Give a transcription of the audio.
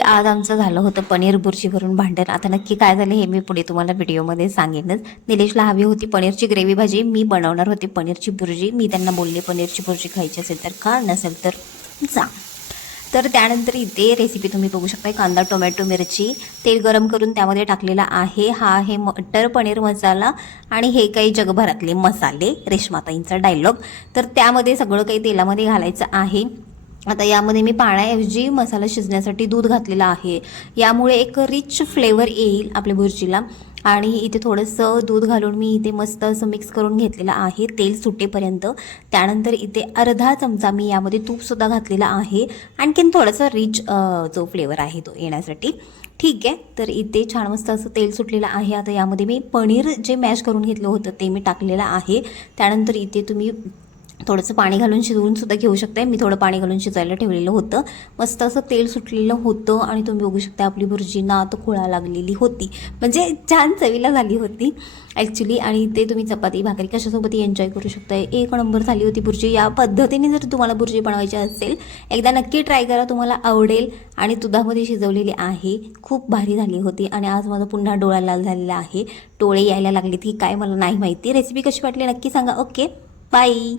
आज आमचं झालं होतं पनीर बुर्जीवरून भांडण. आता नक्की काय झालं हे मी पुढे तुम्हाला व्हिडिओमध्ये सांगेनच. निलेशला हवी होती पनीरची ग्रेव्ही भाजी, मी बनवणार होती पनीरची बुर्जी. मी त्यांना बोलले पनीरची बुर्जी खायची असेल तर खा, नसेल तर जा. तर त्यानंतर इथे रेसिपी तुम्ही बघू शकता. कांदा, टोमॅटो, मिरची, तेल गरम करून त्यामध्ये टाकलेला आहे. हा आहे मटर पनीर मसाला आणि हे काही जगभरातले मसाले, रेश्माताईंचा डायलॉग. तर त्यामध्ये सगळं काही तेलामध्ये घालायचं आहे. आता यामध्ये मी पाण्याऐवजी मसाला शिजण्यासाठी दूध घातलेला आहे. यामुळे एक रिच फ्लेवर येईल आपल्या बुर्जीला. आणि इथे थोडंसं दूध घालून मी इथे मस्त असं मिक्स करून घेतलेलं आहे तेल सुटेपर्यंत. त्यानंतर इथे अर्धा चमचा मी यामध्ये तूपसुद्धा घातलेला आहे, आणखीन थोडंसं रिच जो फ्लेवर आहे तो येण्यासाठी. ठीक आहे, तर इथे छान मस्त असं तेल सुटलेलं आहे. आता यामध्ये मी पनीर जे मॅश करून घेतलं होतं ते मी टाकलेलं आहे. त्यानंतर इथे तुम्ही थोडंसं पाणी घालून शिजवून सुद्धा घेऊ शकता. मी थोडं पाणी घालून शिजायला ठेवलेलं होतं. मस्त असं तेल सुटलेलं होतं आणि तुम्ही बघू शकता आपली भुर्जीना आता खुळा लागलेली होती, म्हणजे छान चवीला झाली होती ॲक्च्युली. आणि ते तुम्ही चपाती भाकरी कशासोबतही एन्जॉय करू शकता. एक नंबर झाली होती भुर्जी. या पद्धतीने जर तुम्हाला भुर्जी बनवायची असेल एकदा नक्की ट्राय करा, तुम्हाला आवडेल. आणि दुधामध्ये शिजवलेली आहे, खूप भारी झाली होती. आणि आज माझा पुन्हा डोळा लाल झालेला आहे, डोळे यायला लागले की काय मला नाही माहिती. रेसिपी कशी वाटली नक्की सांगा. Okay, bye.